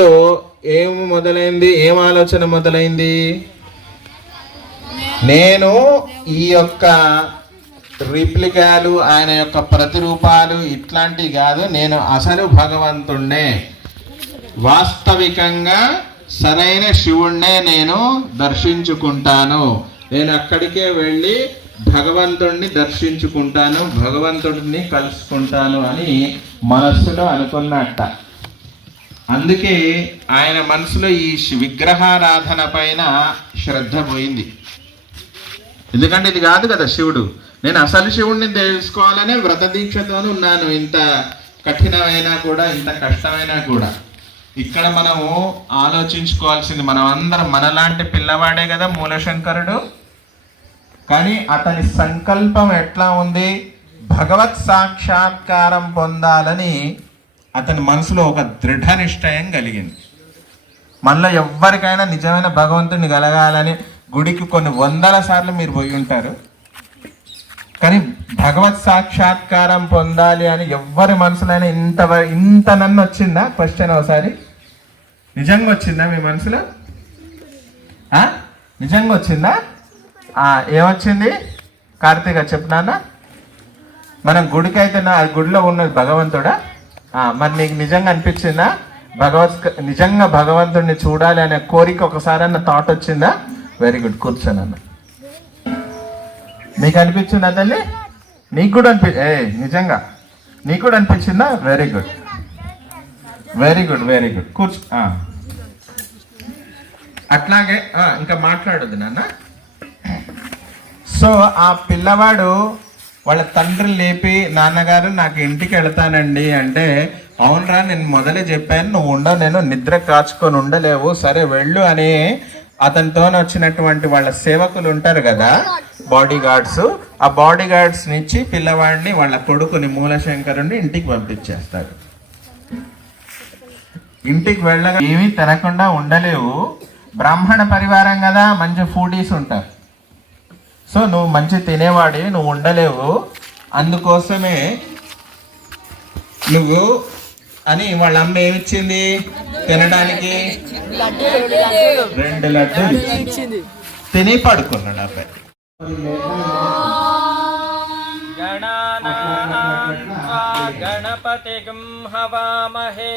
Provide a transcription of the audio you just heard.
లో ఏం మొదలైంది, ఏం ఆలోచన మొదలైంది? నేను ఈ యొక్క రిప్లికాలు, ఆయన యొక్క ప్రతిరూపాలు ఇట్లాంటివి కాదు, నేను అసలు భగవంతుణ్ణే, వాస్తవికంగా సరైన శివుణ్ణే నేను దర్శించుకుంటాను, నేను అక్కడికే వెళ్ళి భగవంతుడిని దర్శించుకుంటాను, భగవంతుడిని కలుసుకుంటాను అని మనస్సులో అనుకున్నట్ట. అందుకే ఆయన మనసులో ఈ విగ్రహారాధన పైన శ్రద్ధ పోయింది. ఎందుకంటే ఇది కాదు కదా శివుడు, నేను అసలు శివుడిని తెలుసుకోవాలనే వ్రత దీక్షతోనే ఉన్నాను, ఇంత కఠినమైనా కూడా, ఇంత కష్టమైనా కూడా. ఇక్కడ మనము ఆలోచించుకోవాల్సింది, మనం అందరం మనలాంటి పిల్లవాడే కదా మూలశంకరుడు, కానీ అతని సంకల్పం ఎట్లా ఉంది? భగవత్ సాక్షాత్కారం పొందాలని అతని మనసులో ఒక దృఢ నిశ్చయం కలిగింది. మనలో ఎవరికైనా నిజమైన భగవంతుడిని కలగాలని గుడికి కొన్ని వందల సార్లు మీరు పోయి ఉంటారు, కానీ భగవత్ సాక్షాత్కారం పొందాలి అని ఎవరి మనసులైనా ఇంత నన్ను వచ్చిందా? క్వశ్చన్ ఒకసారి నిజంగా వచ్చిందా మీ మనసులో? నిజంగా వచ్చిందా? ఏమొచ్చింది కార్తీక చెప్పినానా? మనం గుడికి అయితే గుడిలో ఉన్నది భగవంతుడా? మరి నీకు నిజంగా అనిపించిందా నిజంగా భగవంతుడిని చూడాలి అనే కోరిక ఒకసారి అన్న థాట్ వచ్చిందా? వెరీ గుడ్, కూర్చోనన్న. నీకు అనిపించిందా తల్లి? నీకు కూడా నిజంగా నీకు కూడా అనిపించిందా? Very good, very good, very good, కూర్చో. అట్లాగే ఇంకా మాట్లాడొద్దు నాన్న. సో ఆ పిల్లవాడు వాళ్ళ తండ్రిని లేపి, నాన్నగారు నాకు ఇంటికి వెళ్తానండి అంటే, అవునరా నేను మొదలే చెప్పాను, నువ్వు నేను నిద్ర కాచుకొని ఉండలేవు, సరే వెళ్ళు అని అతనితో వచ్చినటువంటి వాళ్ళ సేవకులు ఉంటారు కదా, బాడీ గార్డ్స్, ఆ బాడీ గార్డ్స్ నుంచి పిల్లవాడిని వాళ్ళ కొడుకుని మూలశంకరుని ఇంటికి పంపించేస్తాడు. ఇంటికి వెళ్ళగా ఏమీ తినకుండా ఉండలేవు, బ్రాహ్మణ పరివారం కదా, మంచి ఫుడీస్ ఉంటారు. సో నువ్వు మంచి తినేవాడి, నువ్వు ఉండలేవు, అందుకోసమే నువ్వు అని వాళ్ళ అమ్మ ఏమిచ్చింది తినడానికి? 2 లడ్డూలు తిని పడుకున్నాడు అబ్బాయి. గణపతిగం హవామహే